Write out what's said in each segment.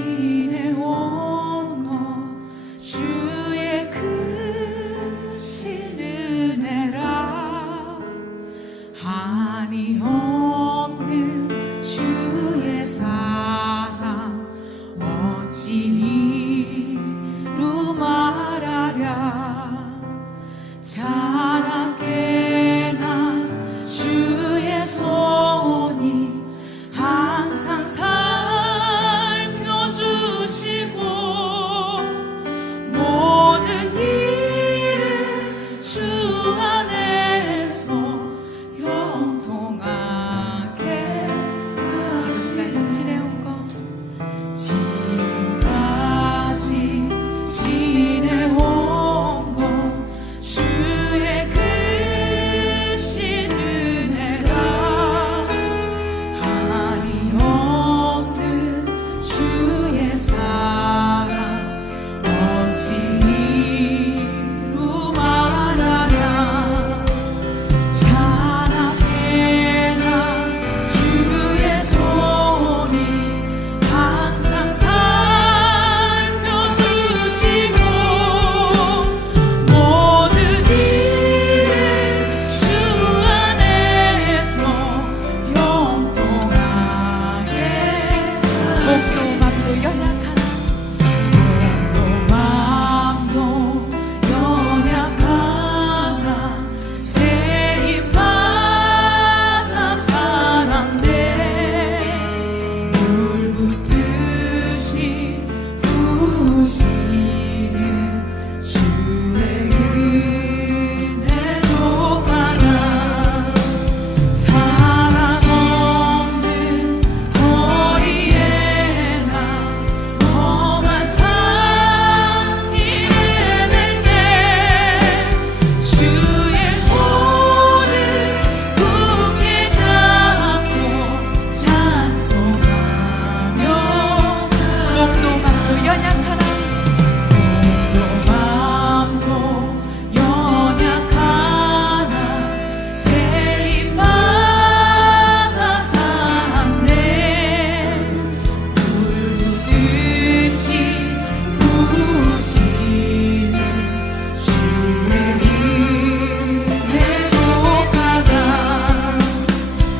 지내온 것 주의 크신 은혜라 한이 없는 주의 사랑 어찌 이루 말하랴 자라게나 주의 손이 항상 살펴주시고 모든 일을 주 안에서 형통하게 지금까지 지내온 것 지금까지 지내온 것 주의 크신 은혜라 한이 없는 주의 사랑 어찌 이루 말하랴 자라게나 주의 손이 항상 살펴주시고 모든 일을 주 안에서 형통하게 목도 맘도 연약한 맘도 연약하나 새 힘받아 살았네 물붓듯이 부으시는 주의 은혜 족하나 사랑 없는 거리에 나 험한 산길에 맺네 주의 손을 굳게 잡고 찬송하며 몸도 맘도 연약하나 몸도 맘도 연약하나 새 힘받아 살았네 물붓듯이 부으시는 주의 은혜 족하다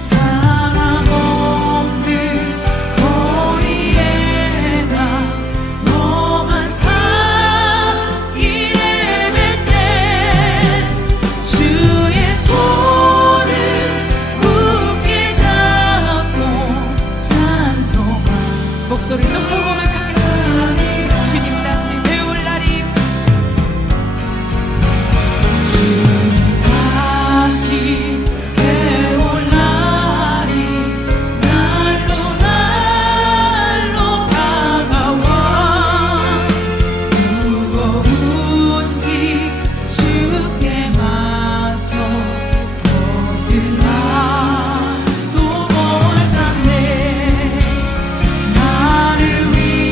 사랑 없는 거리에 나 험한 산길에 맺네 주의 손을 굳게 잡고 찬송하 목소리 높고 고백하겠습니다 주님 다시 배울 날이 주님 다시 배울 날이 날로 날로 다가와 무거운 짐 주께 맡겨 벗을 날도 멀잖네 나를 위해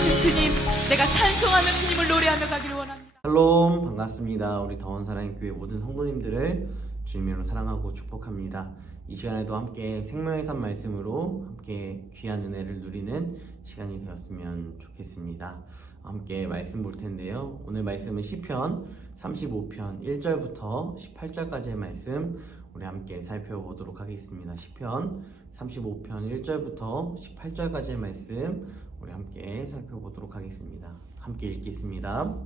주신 주님, 내가 찬송하며 주님을 노래하며 가기를 원합니다. 샬롬, 반갑습니다. 우리 더원사랑교회 모든 성도님들을 주님으로 사랑하고 축복합니다. 이 시간에도 함께 생명의 산 말씀으로 함께 귀한 은혜를 누리는 시간이 되었으면 좋겠습니다. 함께 말씀 볼 텐데요. 오늘 말씀은 시편 35편 1절부터 18절까지의 말씀 우리 함께 살펴보도록 하겠습니다. 시편 35편 1절부터 18절까지의 말씀 우리 함께 살펴보도록 하겠습니다. 함께 읽겠습니다.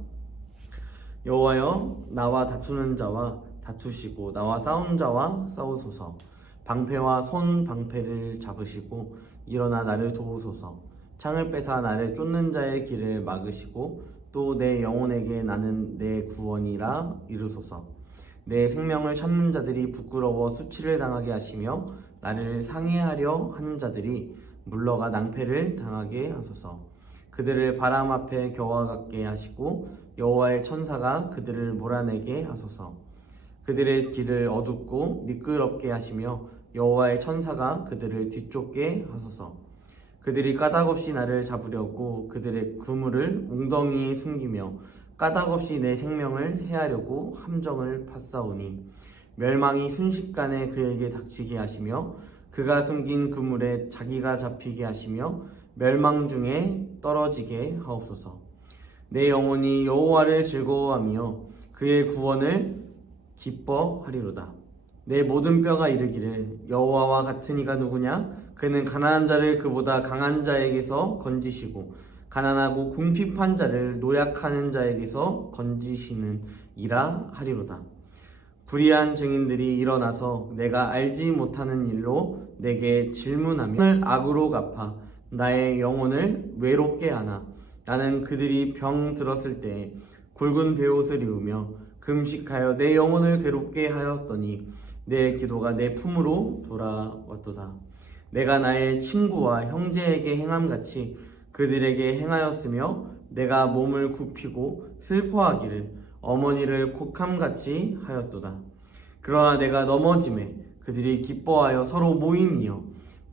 여호와여, 나와 다투는 자와 다투시고 나와 싸운 자와 싸우소서. 방패와 손 방패를 잡으시고 일어나 나를 도우소서. 창을 빼사 나를 쫓는 자의 길을 막으시고 또 내 영혼에게 나는 내 구원이라 이르소서. 내 생명을 찾는 자들이 부끄러워 수치를 당하게 하시며 나를 상해하려 하는 자들이 물러가 낭패를 당하게 하소서. 그들을 바람 앞에 겨와 같게 하시고 여호와의 천사가 그들을 몰아내게 하소서. 그들의 길을 어둡고 미끄럽게 하시며 여호와의 천사가 그들을 뒤쫓게 하소서. 그들이 까닭없이 나를 잡으려고 그들의 그물을 웅덩이에 숨기며 까닭없이 내 생명을 해하려고 함정을 팠사오니 멸망이 순식간에 그에게 닥치게 하시며 그가 숨긴 그물에 자기가 잡히게 하시며 멸망 중에 떨어지게 하옵소서. 내 영혼이 여호와를 즐거워하며 그의 구원을 기뻐하리로다. 내 모든 뼈가 이르기를 여호와와 같은 이가 누구냐? 그는 가난한 자를 그보다 강한 자에게서 건지시고 가난하고 궁핍한 자를 노약하는 자에게서 건지시는 이라 하리로다. 불의한 증인들이 일어나서 내가 알지 못하는 일로 내게 질문하며 오늘 악으로 갚아 나의 영혼을 외롭게 하나. 나는 그들이 병 들었을 때 굵은 베옷을 입으며 금식하여 내 영혼을 괴롭게 하였더니 내 기도가 내 품으로 돌아왔도다. 내가 나의 친구와 형제에게 행함같이 그들에게 행하였으며 내가 몸을 굽히고 슬퍼하기를 어머니를 곡함같이 하였도다. 그러나 내가 넘어짐에 그들이 기뻐하여 서로 모임이여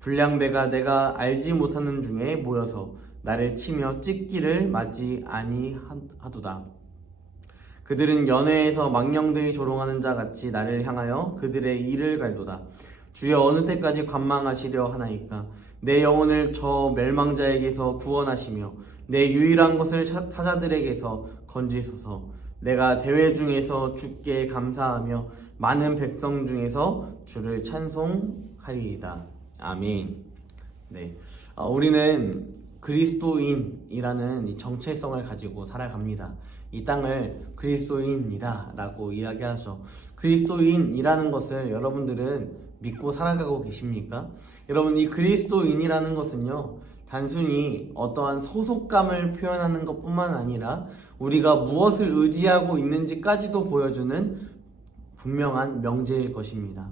불량배가 내가 알지 못하는 중에 모여서 나를 치며 찢기를 맞지 아니하도다. 그들은 연회에서 망령되이 조롱하는 자 같이 나를 향하여 그들의 이를 갈도다. 주여, 어느 때까지 관망하시려 하나이까? 내 영혼을 저 멸망자에게서 구원하시며 내 유일한 것을 사자들에게서 건지소서. 내가 대회 중에서 주께 감사하며 많은 백성 중에서 주를 찬송하리이다. 아멘. 네, 우리는 그리스도인이라는 이 정체성을 가지고 살아갑니다. 이 땅을 그리스도인이다 라고 이야기하죠. 그리스도인이라는 것을 여러분들은 믿고 살아가고 계십니까? 여러분, 이 그리스도인이라는 것은요, 단순히 어떠한 소속감을 표현하는 것뿐만 아니라 우리가 무엇을 의지하고 있는지까지도 보여주는 분명한 명제일 것입니다.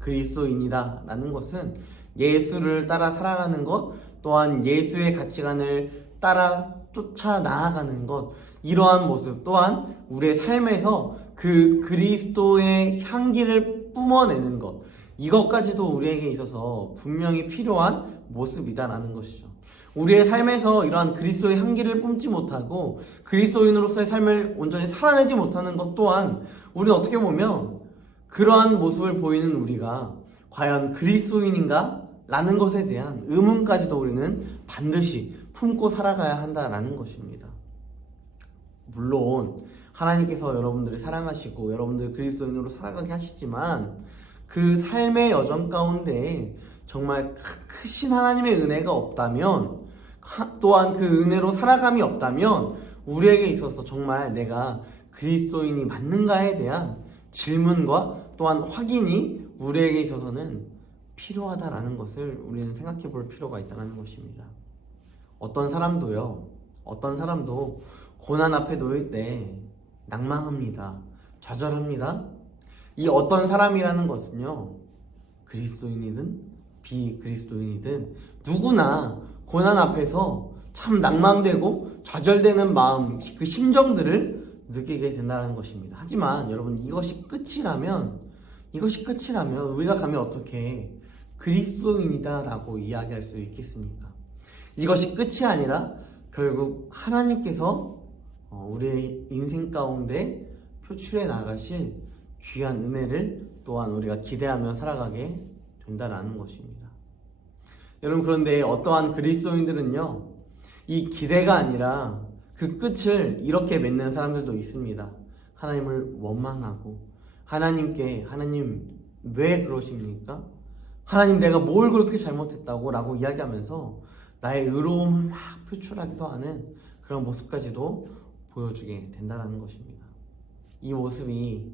그리스도인이다 라는 것은 예수를 따라 살아가는 것, 또한 예수의 가치관을 따라 쫓아 나아가는 것, 이러한 모습 또한 우리의 삶에서 그 그리스도의 향기를 뿜어내는 것, 이것까지도 우리에게 있어서 분명히 필요한 모습이다라는 것이죠. 우리의 삶에서 이러한 그리스도의 향기를 뿜지 못하고 그리스도인으로서의 삶을 온전히 살아내지 못하는 것 또한 우리는 어떻게 보면 그러한 모습을 보이는 우리가 과연 그리스도인인가? 라는 것에 대한 의문까지도 우리는 반드시 품고 살아가야 한다라는 것입니다. 물론 하나님께서 여러분들을 사랑하시고 여러분들을 그리스도인으로 살아가게 하시지만 그 삶의 여정 가운데 정말 크신 하나님의 은혜가 없다면, 또한 그 은혜로 살아감이 없다면 우리에게 있어서 정말 내가 그리스도인이 맞는가에 대한 질문과 또한 확인이 우리에게 있어서는 필요하다라는 것을 우리는 생각해 볼 필요가 있다는 것입니다. 어떤 사람도 고난 앞에 놓일 때 낭망합니다. 좌절합니다. 이 어떤 사람이라는 것은요, 그리스도인이든 비그리스도인이든 누구나 고난 앞에서 참 낭망되고 좌절되는 마음, 그 심정들을 느끼게 된다는 것입니다. 하지만 여러분, 이것이 끝이라면 우리가 감히 어떻게 그리스도인이다 라고 이야기할 수 있겠습니까? 이것이 끝이 아니라 결국 하나님께서 우리의 인생 가운데 표출해 나가실 귀한 은혜를 또한 우리가 기대하며 살아가게 된다라는 것입니다. 여러분, 그런데 어떠한 그리스도인들은요, 이 기대가 아니라 그 끝을 이렇게 맺는 사람들도 있습니다. 하나님을 원망하고 하나님께, 하나님 왜 그러십니까? 하나님 내가 뭘 그렇게 잘못했다고 라고 이야기하면서 나의 의로움을 막 표출하기도 하는 그런 모습까지도 보여주게 된다는 것입니다. 이 모습이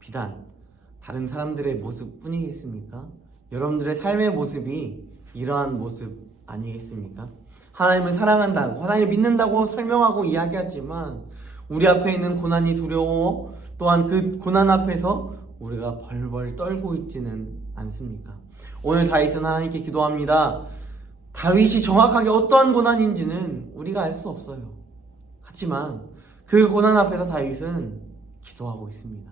비단 다른 사람들의 모습뿐이겠습니까? 여러분들의 삶의 모습이 이러한 모습 아니겠습니까? 하나님을 사랑한다고, 하나님을 믿는다고 설명하고 이야기하지만 우리 앞에 있는 고난이 두려워, 또한 그 고난 앞에서 우리가 벌벌 떨고 있지는 않습니까? 오늘 다윗은 하나님께 기도합니다. 다윗이 정확하게 어떠한 고난인지는 우리가 알 수 없어요. 하지만 그 고난 앞에서 다윗은 기도하고 있습니다.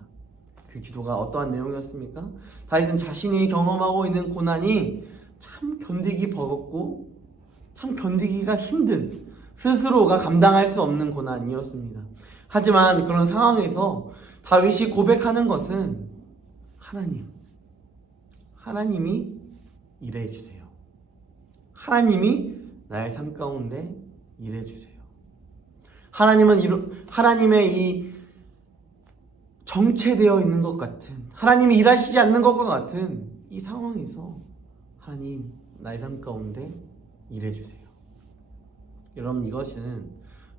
그 기도가 어떠한 내용이었습니까? 다윗은 자신이 경험하고 있는 고난이 참 견디기 버겁고 참 견디기가 힘든, 스스로가 감당할 수 없는 고난이었습니다. 하지만 그런 상황에서 다윗이 고백하는 것은 하나님이 일해주세요. 하나님이 나의 삶 가운데 일해주세요. 하나님의 이 정체되어 있는 것 같은, 하나님이 일하시지 않는 것과 같은 이 상황에서 하나님 나의 삶 가운데 일해주세요. 여러분, 이것은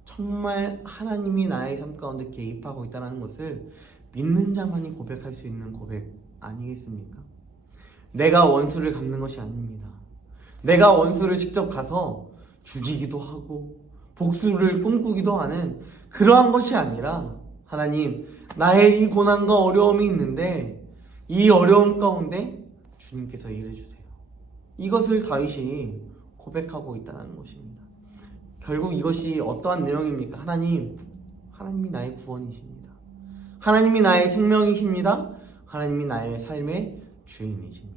정말 하나님이 나의 삶 가운데 개입하고 있다는 것을 믿는 자만이 고백할 수 있는 고백 아니겠습니까? 내가 원수를 갚는 것이 아닙니다. 내가 원수를 직접 가서 죽이기도 하고 복수를 꿈꾸기도 하는 그러한 것이 아니라, 하나님, 나의 이 고난과 어려움이 있는데 이 어려움 가운데 주님께서 일해주세요. 이것을 다윗이 고백하고 있다는 것입니다. 결국 이것이 어떠한 내용입니까? 하나님이 나의 구원이십니다. 하나님이 나의 생명이십니다. 하나님이 나의 삶의 주인이십니다.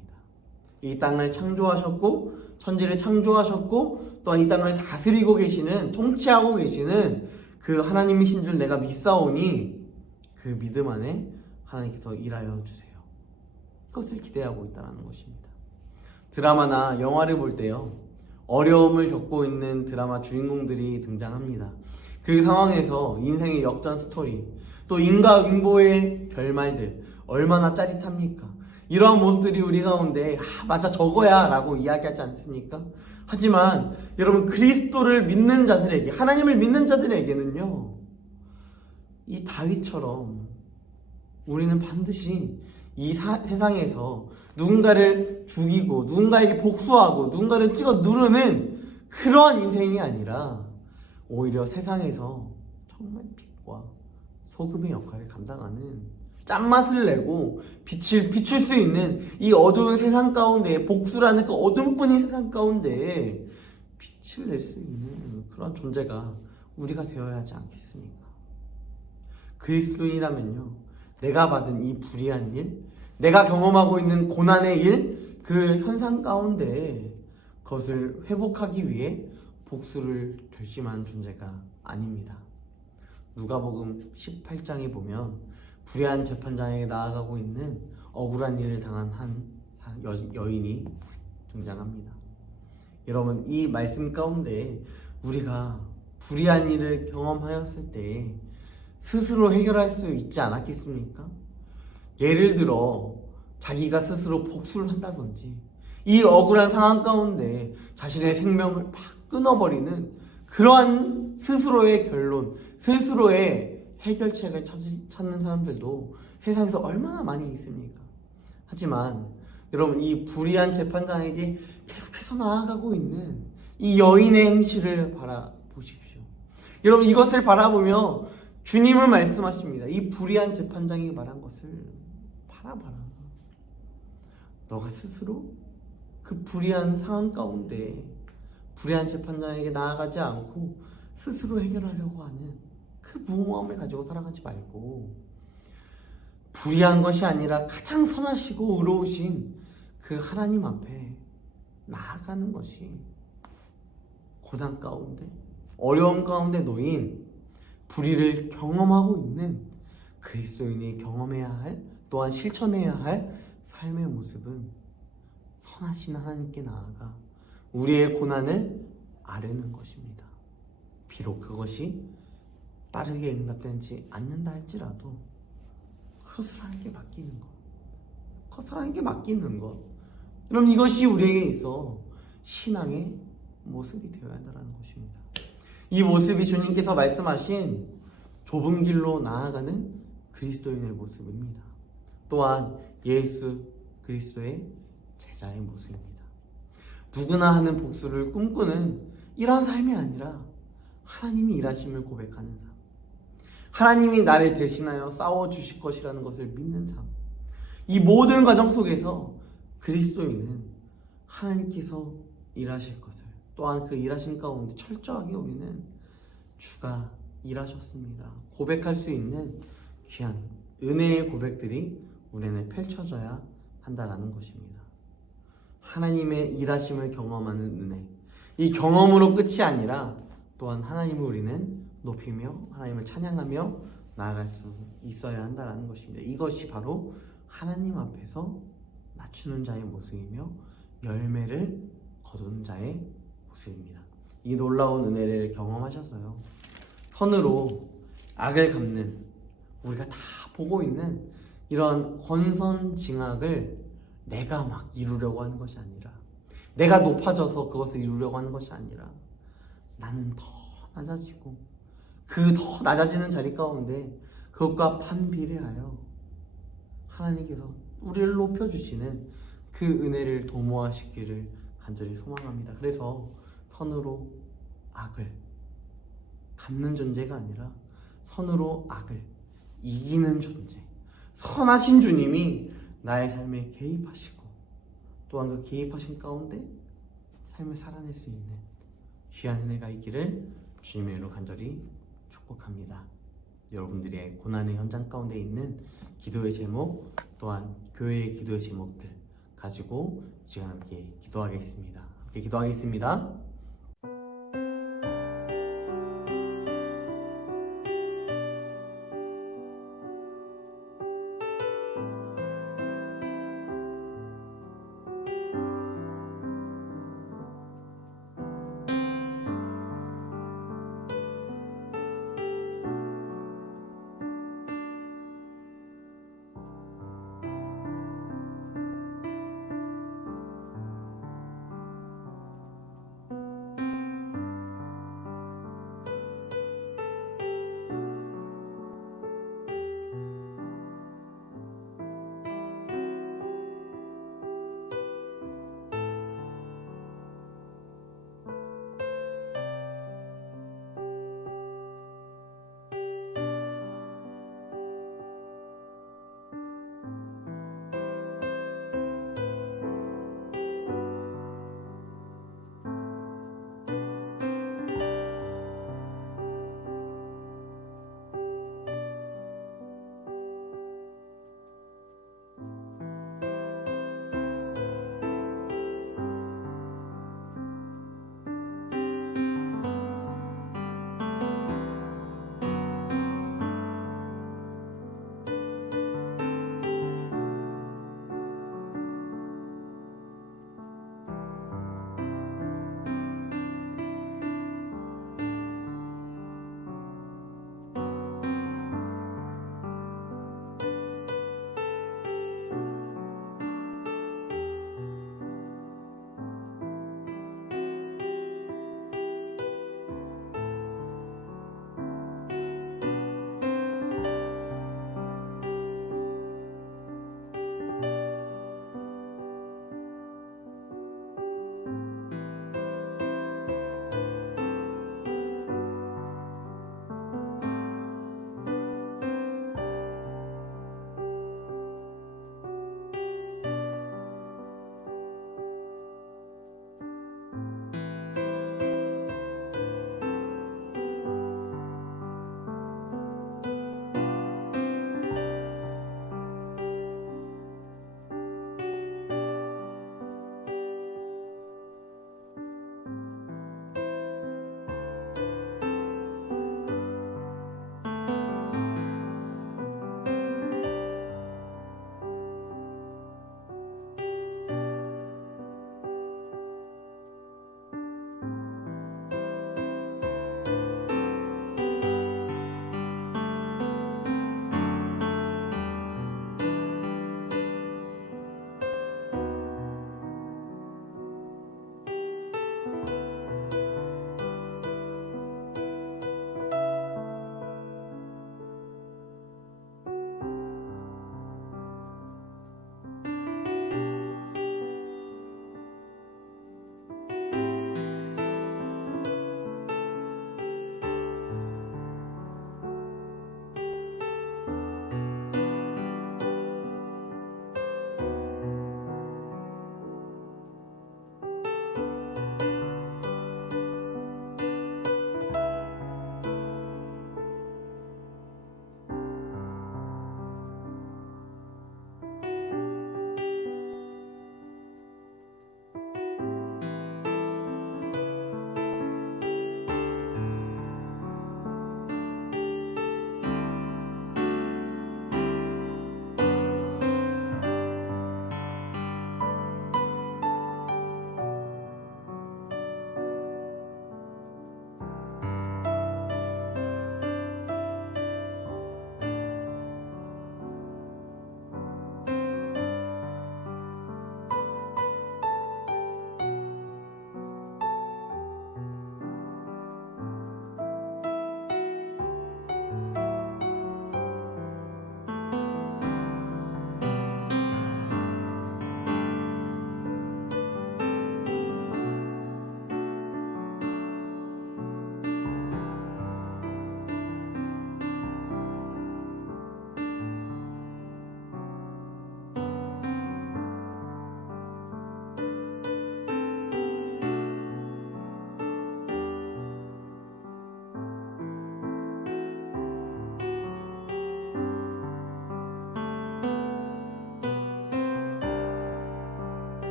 이 땅을 창조하셨고 천지를 창조하셨고 또한 이 땅을 다스리고 계시는, 통치하고 계시는 그 하나님이신 줄 내가 믿사오니 그 믿음 안에 하나님께서 일하여 주세요. 그것을 기대하고 있다는 것입니다. 드라마나 영화를 볼 때요, 어려움을 겪고 있는 드라마 주인공들이 등장합니다. 그 상황에서 인생의 역전 스토리, 또 인과응보의 결말들 얼마나 짜릿합니까? 이러한 모습들이 우리 가운데 맞아 저거야 라고 이야기하지 않습니까? 하지만 여러분, 그리스도를 믿는 자들에게, 하나님을 믿는 자들에게는요, 이 다윗처럼 우리는 반드시 이 세상에서 누군가를 죽이고 누군가에게 복수하고 누군가를 찍어 누르는 그러한 인생이 아니라 오히려 세상에서 정말 빛과 소금의 역할을 감당하는, 짠맛을 내고 빛을 비출 수 있는 이 어두운 세상 가운데, 복수라는 그 어둠뿐인 세상 가운데 빛을 낼 수 있는 그런 존재가 우리가 되어야 하지 않겠습니까? 그리스도인이라면요, 내가 받은 이 불의한 일, 내가 경험하고 있는 고난의 일, 그 현상 가운데 그것을 회복하기 위해 복수를 결심한 존재가 아닙니다. 누가복음 18장에 보면 불의한 재판장에게 나아가고 있는 억울한 일을 당한 한 여인이 등장합니다. 여러분, 이 말씀 가운데 우리가 불의한 일을 경험하였을 때 스스로 해결할 수 있지 않았겠습니까? 예를 들어 자기가 스스로 복수를 한다든지, 이 억울한 상황 가운데 자신의 생명을 팍 끊어버리는 그러한 스스로의 결론, 스스로의 해결책을 찾는 사람들도 세상에서 얼마나 많이 있습니까? 하지만 여러분, 이 불의한 재판장에게 계속해서 나아가고 있는 이 여인의 행실을 바라보십시오. 여러분, 이것을 바라보며 주님은 말씀하십니다. 이 불의한 재판장이 말한 것을 바라봐라. 너가 스스로 그 불의한 상황 가운데 불의한 재판장에게 나아가지 않고 스스로 해결하려고 하는 그 무모함을 가지고 살아가지 말고, 불의한 것이 아니라 가장 선하시고 의로우신 그 하나님 앞에 나아가는 것이 고난 가운데 어려움 가운데 놓인 불의를 경험하고 있는 그리스도인이 경험해야 할, 또한 실천해야 할 삶의 모습은 선하신 하나님께 나아가 우리의 고난을 아뢰는 것입니다. 비록 그것이 빠르게 응답되지 않는다 할지라도 그것을 하나님께 맡기는 것, 그것을 하나님께 맡기는 것, 그럼 이것이 우리에게 있어 신앙의 모습이 되어야 한다는 것입니다. 이 모습이 주님께서 말씀하신 좁은 길로 나아가는 그리스도인의 모습입니다. 또한 예수 그리스도의 제자의 모습입니다. 누구나 하는 복수를 꿈꾸는 이런 삶이 아니라 하나님이 일하심을 고백하는 삶, 하나님이 나를 대신하여 싸워주실 것이라는 것을 믿는 삶, 이 모든 과정 속에서 그리스도인은 하나님께서 일하실 것을, 또한 그 일하심 가운데 철저하게 우리는 주가 일하셨습니다 고백할 수 있는 귀한 은혜의 고백들이 우리는 펼쳐져야 한다는 것입니다. 하나님의 일하심을 경험하는 은혜, 이 경험으로 끝이 아니라 또한 하나님을 우리는 높이며 하나님을 찬양하며 나아갈 수 있어야 한다는 것입니다. 이것이 바로 하나님 앞에서 낮추는 자의 모습이며 열매를 거두는 자의 모습입니다. 이 놀라운 은혜를 경험하셔서요, 선으로 악을 갚는, 우리가 다 보고 있는 이런 권선징악을 내가 막 이루려고 하는 것이 아니라, 내가 높아져서 그것을 이루려고 하는 것이 아니라, 나는 더 낮아지고 그 더 낮아지는 자리 가운데 그것과 판비례하여 하나님께서 우리를 높여주시는 그 은혜를 도모하시기를 간절히 소망합니다. 그래서 선으로 악을 갚는 존재가 아니라 선으로 악을 이기는 존재, 선하신 주님이 나의 삶에 개입하시고 또한 그 개입하신 가운데 삶을 살아낼 수 있는 귀한 은혜가 있기를 주님의 이름으로 간절히 축복합니다. 여러분들의 고난의 현장 가운데 있는 기도의 제목, 또한 교회의 기도의 제목들 가지고 지금 함께 기도하겠습니다. 함께 기도하겠습니다.